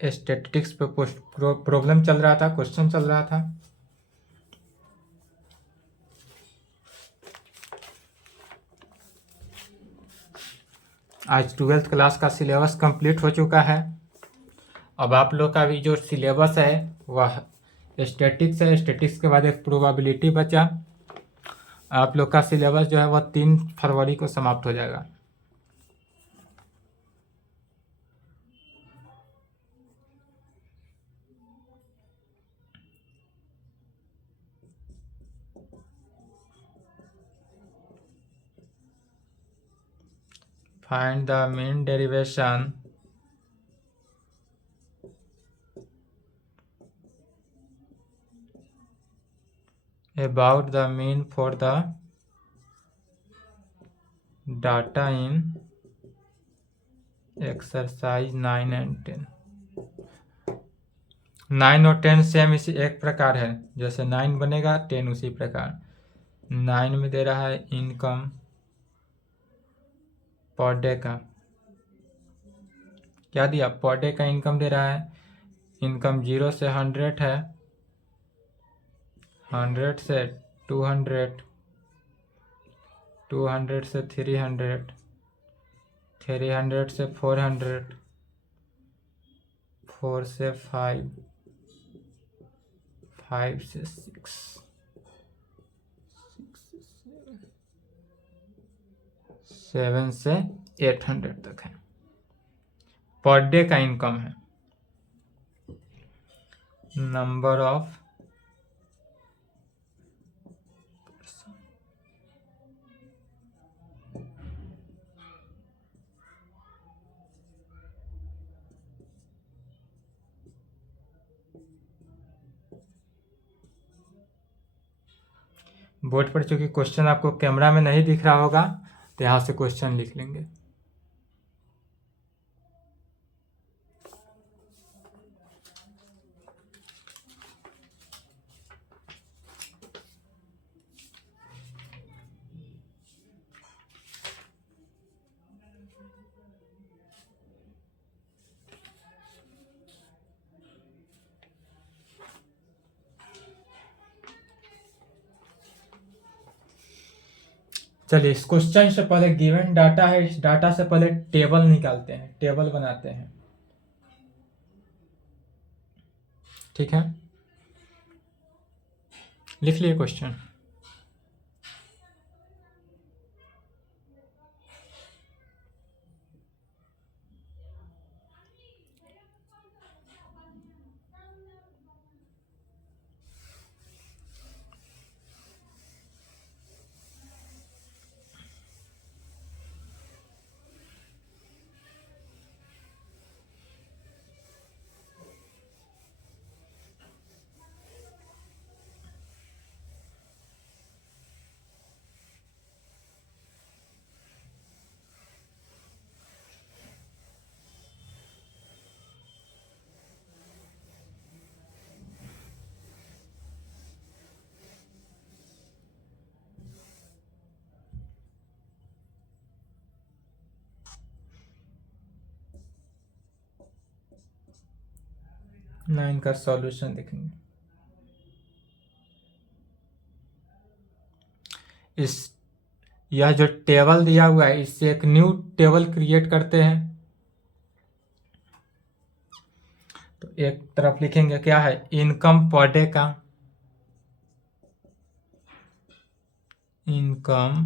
Statistics पे problem चल रहा था, क्वेश्चन चल रहा था। आज 12th क्लास का सिलेबस कंप्लीट हो चुका है। अब आप लोग का भी जो सिलेबस है वह स्टैटिक्स है। स्टैटिक्स के बाद एक प्रोबेबिलिटी बचा। आप लोग का सिलेबस जो है वह 3 फरवरी को समाप्त हो जाएगा। Find the mean derivation about the mean for the data in exercise 9 and 10। 9 और 10 सेम इसी एक प्रकार है, जैसे 9 बनेगा 10 उसी प्रकार। 9 में दे रहा है इनकम पर डे का, क्या दिया, पर डे का इनकम दे रहा है। इनकम 0 से 100 है, 100 से 200, 200 से 300, 300 से 400, 4 से 5, 5 से 6, 7 से 800 तक है। पर डे का इनकम है। नंबर ऑफ बोर्ड पर चूंकि क्वेश्चन आपको कैमरा में नहीं दिख रहा होगा तो यहाँ से क्वेश्चन लिख लेंगे। चलिए, इस क्वेश्चन से पहले गिवन डाटा है, इस डाटा से पहले टेबल निकालते हैं, टेबल बनाते हैं। ठीक है, लिख लिए क्वेश्चन। नाइन का सॉल्यूशन देखेंगे। इस यह जो टेबल दिया हुआ है इससे एक न्यू टेबल क्रिएट करते हैं। तो एक तरफ लिखेंगे क्या है, इनकम पर डे का, इनकम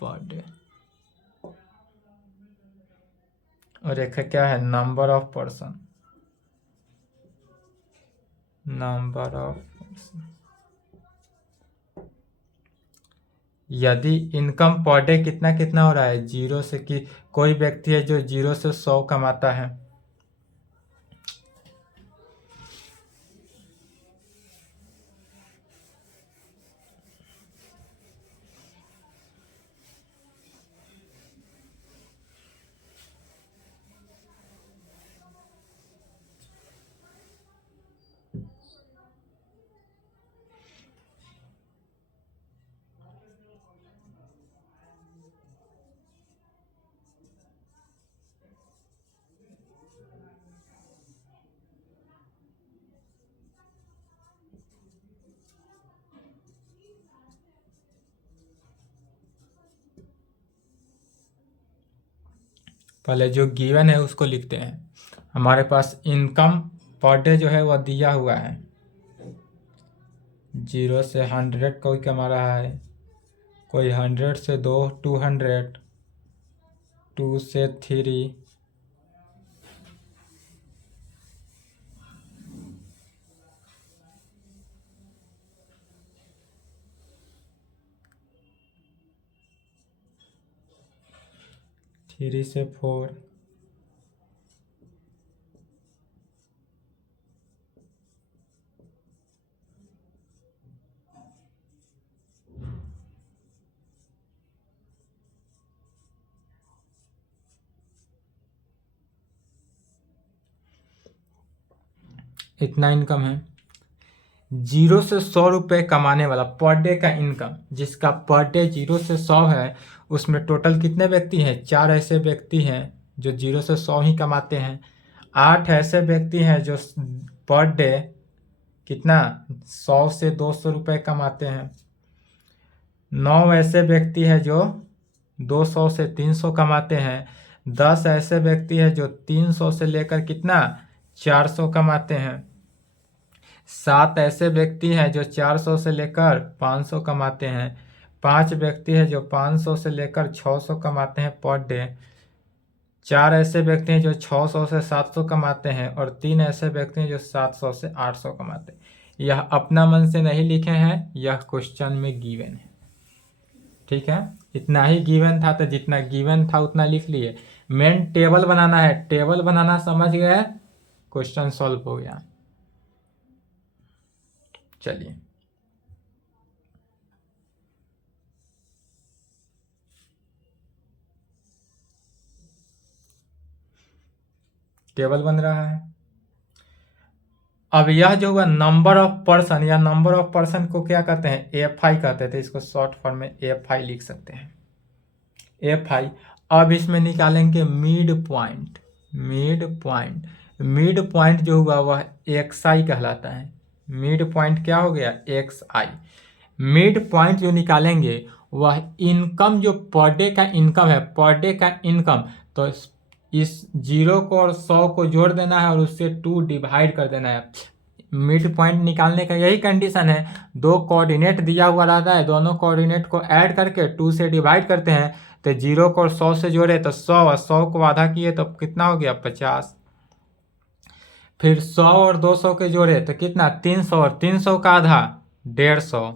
पर डे। और एक है क्या है, number of person, number of person. यदि इनकम पर डे कितना कितना हो रहा है, 0 से, कि कोई व्यक्ति है जो 0 से 100 कमाता है, पहले जो गिवन है उसको लिखते हैं। हमारे पास इनकम पर डे जो है वह दिया हुआ है, 0 से 100 कोई कमा रहा है, कोई 100 से 2, 200, 2 से 3, थ्री से 4, इतना इनकम है। 0 से 100 रुपये कमाने वाला पर डे का इनकम, जिसका पर डे 0 से 100 है, उसमें टोटल कितने व्यक्ति हैं, 4 ऐसे व्यक्ति हैं जो 0 से 100 ही कमाते हैं। 8 ऐसे व्यक्ति हैं जो पर डे कितना, 100 से 200 रुपये कमाते हैं। 9 ऐसे व्यक्ति हैं जो 200 से 300 कमाते हैं। 10 ऐसे व्यक्ति हैं जो 300 से लेकर कितना, 400 कमाते हैं। 7 ऐसे व्यक्ति हैं जो 400 से लेकर 500 कमाते हैं। 5 व्यक्ति हैं जो 500 से लेकर 600 कमाते हैं पर डे। 4 ऐसे व्यक्ति हैं जो 600 से 700 कमाते हैं, और 3 ऐसे व्यक्ति हैं जो 700 से 800 कमाते हैं। यह अपना मन से नहीं लिखे हैं, यह क्वेश्चन में गिवन है। ठीक है, इतना ही गिवन था, तो जितना गिवन था उतना लिख लिए। मेन टेबल बनाना है, टेबल बनाना समझ गए, क्वेश्चन सॉल्व हो गया। चलिए, टेबल बन रहा है। अब यह जो हुआ नंबर ऑफ पर्सन, या नंबर ऑफ पर्सन को क्या कहते हैं, एफ.आई कहते थे। इसको शॉर्ट फॉर्म में एफ.आई लिख सकते हैं, एफ.आई। अब इसमें निकालेंगे mid point, mid point. Mid point जो हुआ वह एक्स.आई कहलाता है। मिड पॉइंट क्या हो गया, एक्स.आई। मिड पॉइंट जो निकालेंगे वह इनकम, जो पर डे का इनकम है, पर डे का इनकम, तो इस 0 को और 100 को जोड़ देना है और उससे 2 डिवाइड कर देना है। मिड पॉइंट निकालने का यही कंडीशन है, 2 कोऑर्डिनेट दिया हुआ रहता है, दोनों कोऑर्डिनेट को ऐड करके 2 से डिवाइड करते हैं, तो 0 को 100 से जोड़े तो 100, और 100 को आधा किए तो कितना हो गया, 50। फिर 100 और 200 के जोड़े तो कितना, 300, और 300 का आधा 150,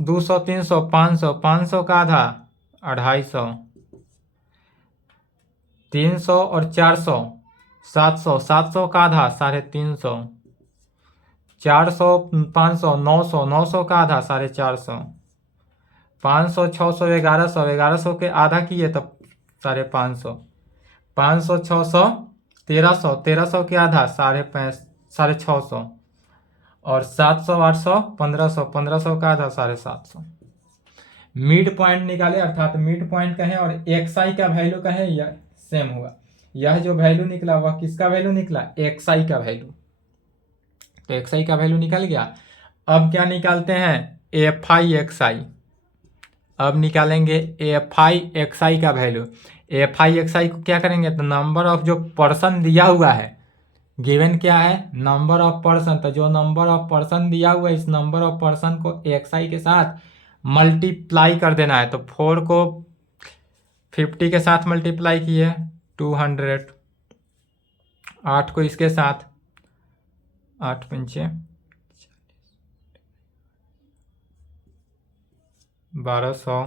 200, 300, 500, 500 का आधा 250, 300 और 400 700, 700 का आधा 350, 400, 500, 900, 900 का आधा 450, 500, 600, 1100, 1100 के आधा किए तो 550, 500, 600, 1300, 1300 के आधा 650, और 700, 800, 1500, 1500 का आधा 750। मिड पॉइंट निकाले, अर्थात मिड पॉइंट कहें और एक्स.आई का वैल्यू कहें, यह सेम हुआ। यह जो वैल्यू निकला वह किसका वैल्यू निकला, एक्स.आई का वैल्यू। तो एक्स.आई का वैल्यू निकल गया। अब क्या निकालते हैं, एफ.आई एक्स.आई। अब निकालेंगे एफ.आई एक्स.आई का वैल्यू। एफ.आई एक्स.आई को क्या करेंगे, तो नंबर ऑफ जो पर्सन दिया हुआ है, गिवन क्या है, नंबर ऑफ पर्सन, तो जो नंबर ऑफ पर्सन दिया हुआ है, इस नंबर ऑफ पर्सन को एक्स.आई के साथ मल्टीप्लाई कर देना है। तो 4 को 50 के साथ मल्टीप्लाई किए 200, 8 को इसके साथ 8 पंचे 1200,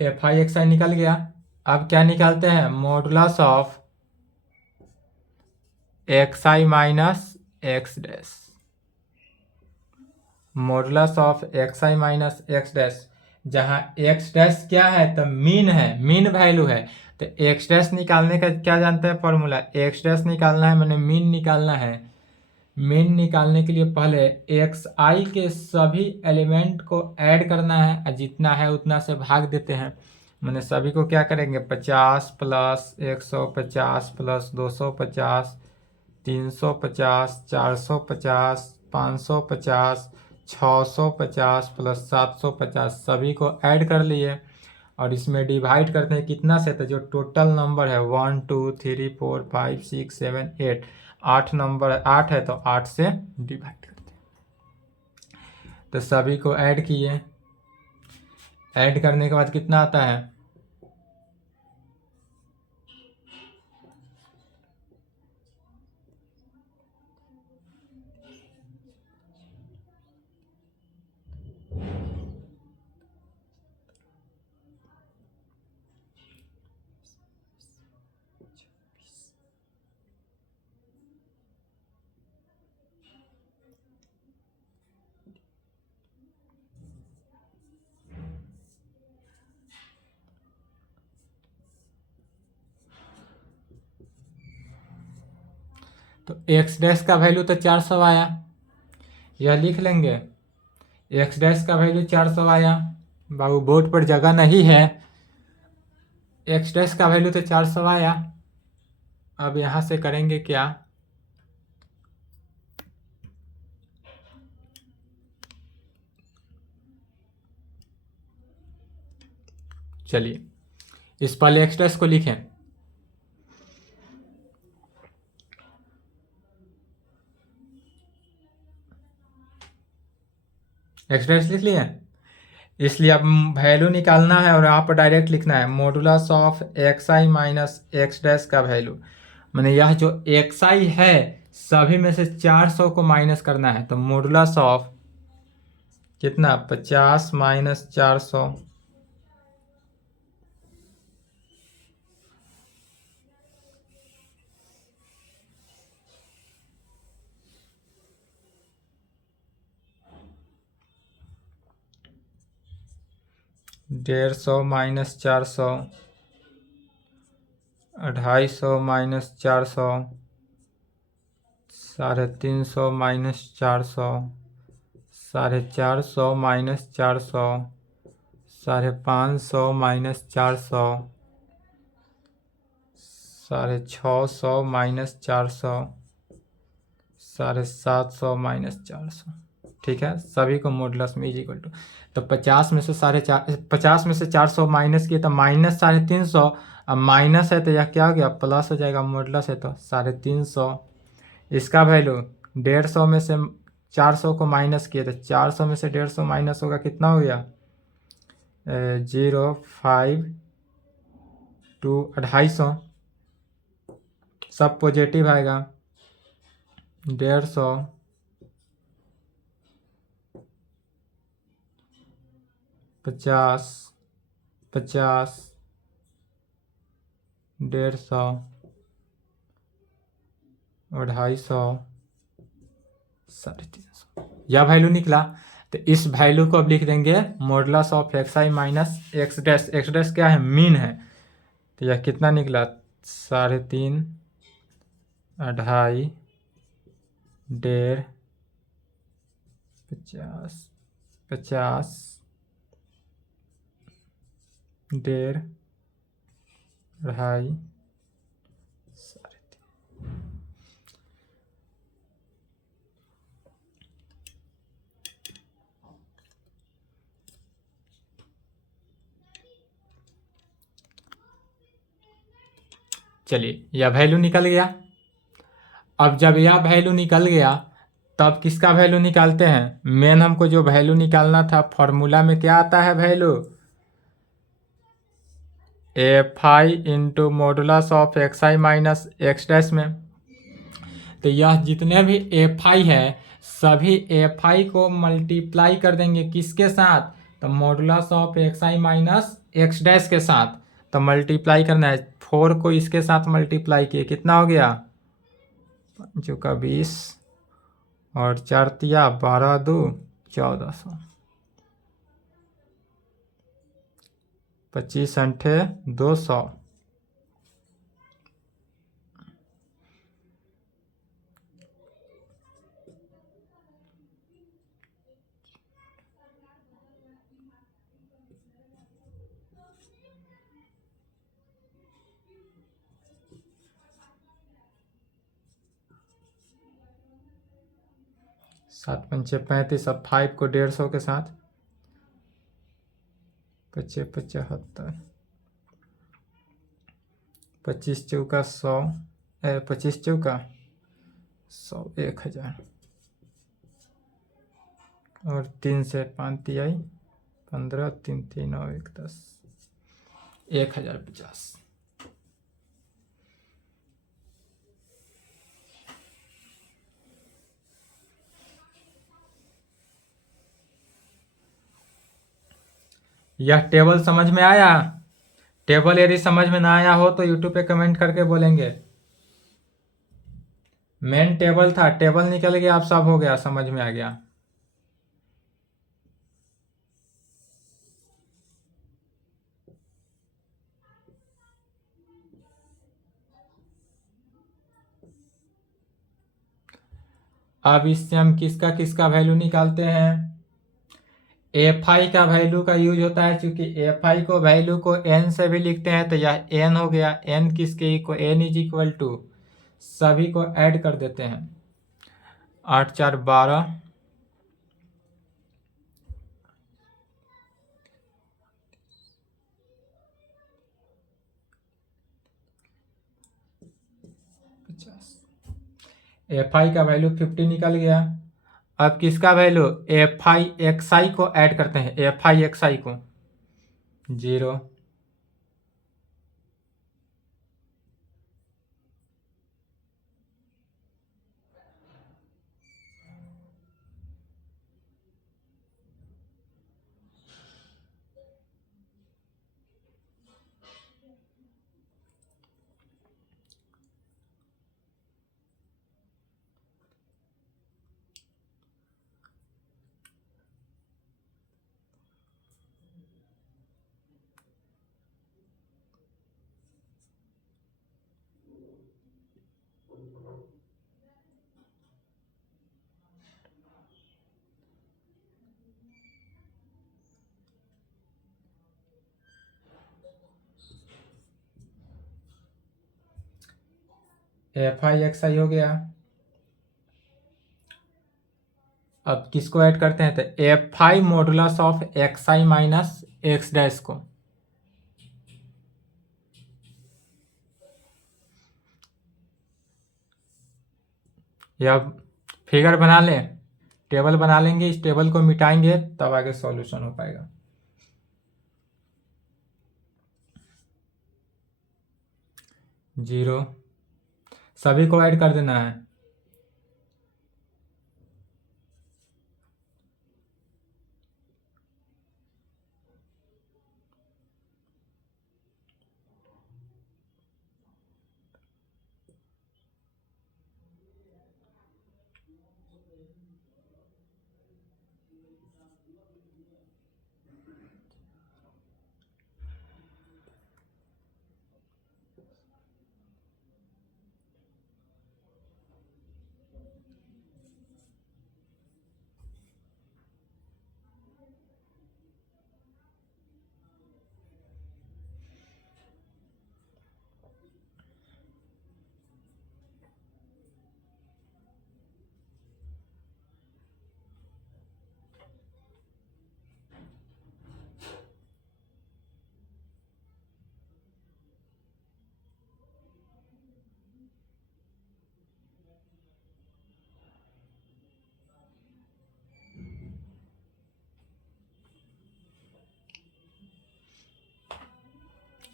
FI/XI निकल गया। अब क्या निकालते हैं, modulus of XI minus x dash, modulus of XI minus x dash, जहाँ एक्स डैश क्या है तो मीन है, मीन वैल्यू है, तो एक्स डैश निकालने का क्या जानते हैं फॉर्मूला, एक्स डैश निकालना है मैंने मीन निकालना है। मीन निकालने के लिए पहले XI के सभी एलिमेंट को ऐड करना है और जितना है उतना से भाग देते हैं। मैंने सभी को क्या करेंगे, 50 प्लस 150 प्लस 250, 350, 450, 550, 650 प्लस 750 सभी को ऐड कर लिए और इसमें डिवाइड करते हैं कितना से, तो जो टोटल नंबर है 1 2 3 4 5 6 7 8, 8 नंबर 8 है तो 8 से डिवाइड करते हैं। तो सभी को ऐड किए, ऐड करने के बाद कितना आता है, तो एक्स डैश का वैल्यू तो 400 आया, यह लिख लेंगे, एक्स डैश का वैल्यू 400 आया। बाबू बोर्ड पर जगह नहीं है, एक्स डैश का वैल्यू तो 400 आया। अब यहाँ से करेंगे क्या, चलिए इस पहले एक्स डैश को लिखें, एक्स डैश लिख लिए, इसलिए अब वैल्यू निकालना है और यहाँ पर डायरेक्ट लिखना है modulus of XI minus x dash का वैल्यू। मैंने यह जो XI है सभी में से 400 को माइनस करना है, तो मॉडुलस ऑफ कितना 50 माइनस 400, डेढ़ सौ minus 400, 250 minus 400, 350 minus 400, 450 minus 400, 550 minus 400, 650 minus 400, 750 minus 400। ठीक है, सभी को मॉडुलस में इज इक्वल टू, तो 50 में से 50 में से 400 माइनस किए तो माइनस 350, अब माइनस है तो यह क्या हो गया प्लस हो जाएगा, मॉडुलस है तो 350। इसका वैल्यू 150 में से 400 को माइनस किए तो 400 में से 150 माइनस होगा, कितना हो गया 0.5 2 250, सब पॉजिटिव आएगा, 150 50, 50, 150, 250, 350, यह वैल्यू निकला। तो इस वैल्यू को अब लिख देंगे modulus of x I minus x dash. X dash क्या है? मीन है। तो यह कितना निकला? 3.5, 2.5, 1.5, 50, 50, 1.5, 2.5, 3.5। चलिए, यह वैल्यू निकल गया। अब जब यह वैल्यू निकल गया तब किसका वैल्यू निकालते हैं? मेन हमको जो वैल्यू निकालना था, फॉर्मूला में क्या आता है value? F I into modulus of x I minus x dash में। तो यह जितने भी एफ आई है सभी एफ आई को मल्टीप्लाई कर देंगे किसके साथ? तो modulus of x I minus x dash के साथ। तो मल्टीप्लाई करना है, 4 को इसके साथ मल्टीप्लाई किए, कितना हो गया? 5 का 20 और 4 तिया 12, 2 1400, 25 अंठे 200। सात पंचे 35, अब 5 को 150 के साथ 75, 25 चौका 100, 25 चौका 100, 1000 और 3 से 5 तिहाई 15, 3 3 और 1 10, 1050। यह टेबल समझ में आया? टेबल यदि समझ में ना आया हो तो यूट्यूब पे कमेंट करके बोलेंगे। मेन टेबल था, टेबल निकल गया, अब सब हो गया, समझ में आ गया। अब इससे हम किसका किसका वैल्यू निकालते हैं? एफ आई का वैल्यू का यूज होता है, क्योंकि एफ आई को वैल्यू को एन से भी लिखते हैं। तो यह एन हो गया। एन किसके इक्वल? एन इज इक्वल टू, सभी को ऐड कर देते हैं, 8 4 12, एफ आई का वैल्यू 50 निकल गया। अब किसका वैल्यू? एफ आई एक्स आई को ऐड करते हैं, एफ आई एक्स आई को 0, एफ आई एक्स आई हो गया। अब किसको ऐड करते हैं? तो F I modulus of x I minus x dash को। या फिगर बना लें, टेबल बना लेंगे, इस टेबल को मिटाएंगे तब आगे सॉल्यूशन हो पाएगा। जीरो, सभी को ऐड कर देना है।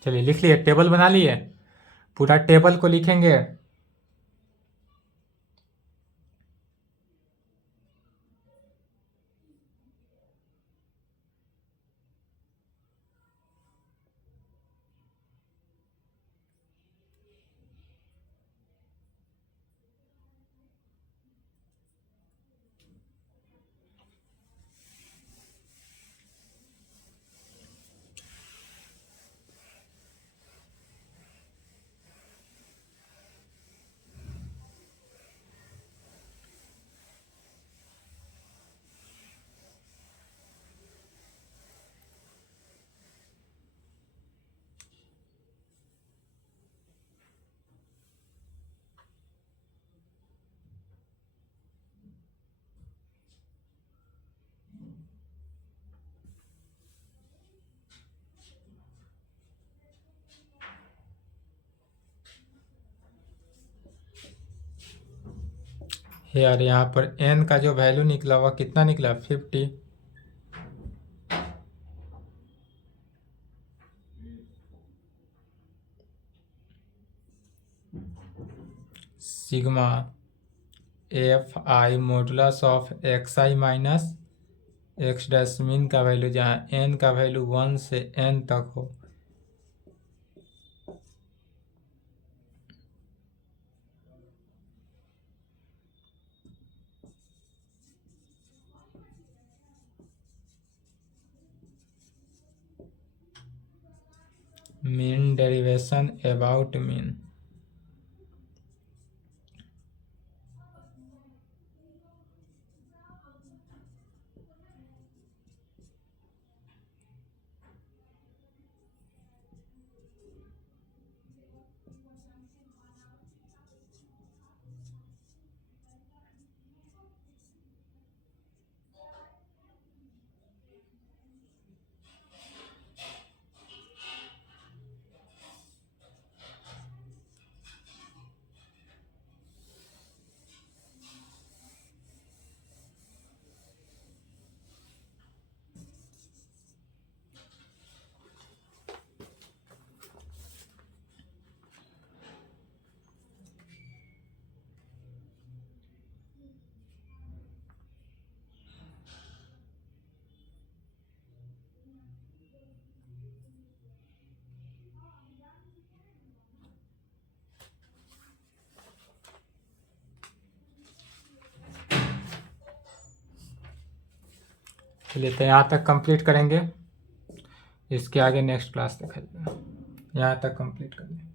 चलिए लिख लिए, टेबल बना लिए, पूरा टेबल को लिखेंगे। यार यहाँ पर n का जो वैल्यू निकला हुआ कितना निकला, 50। Sigma F I modulus of x I minus x dash mean का वैल्यू जहाँ n का वैल्यू 1 से n तक हो, मीन डेरिवेशन अबाउट मीन। चलिए तो यहाँ तक कंप्लीट करेंगे, इसके आगे नेक्स्ट क्लास दिखाइए। यहाँ तक कंप्लीट करेंगे।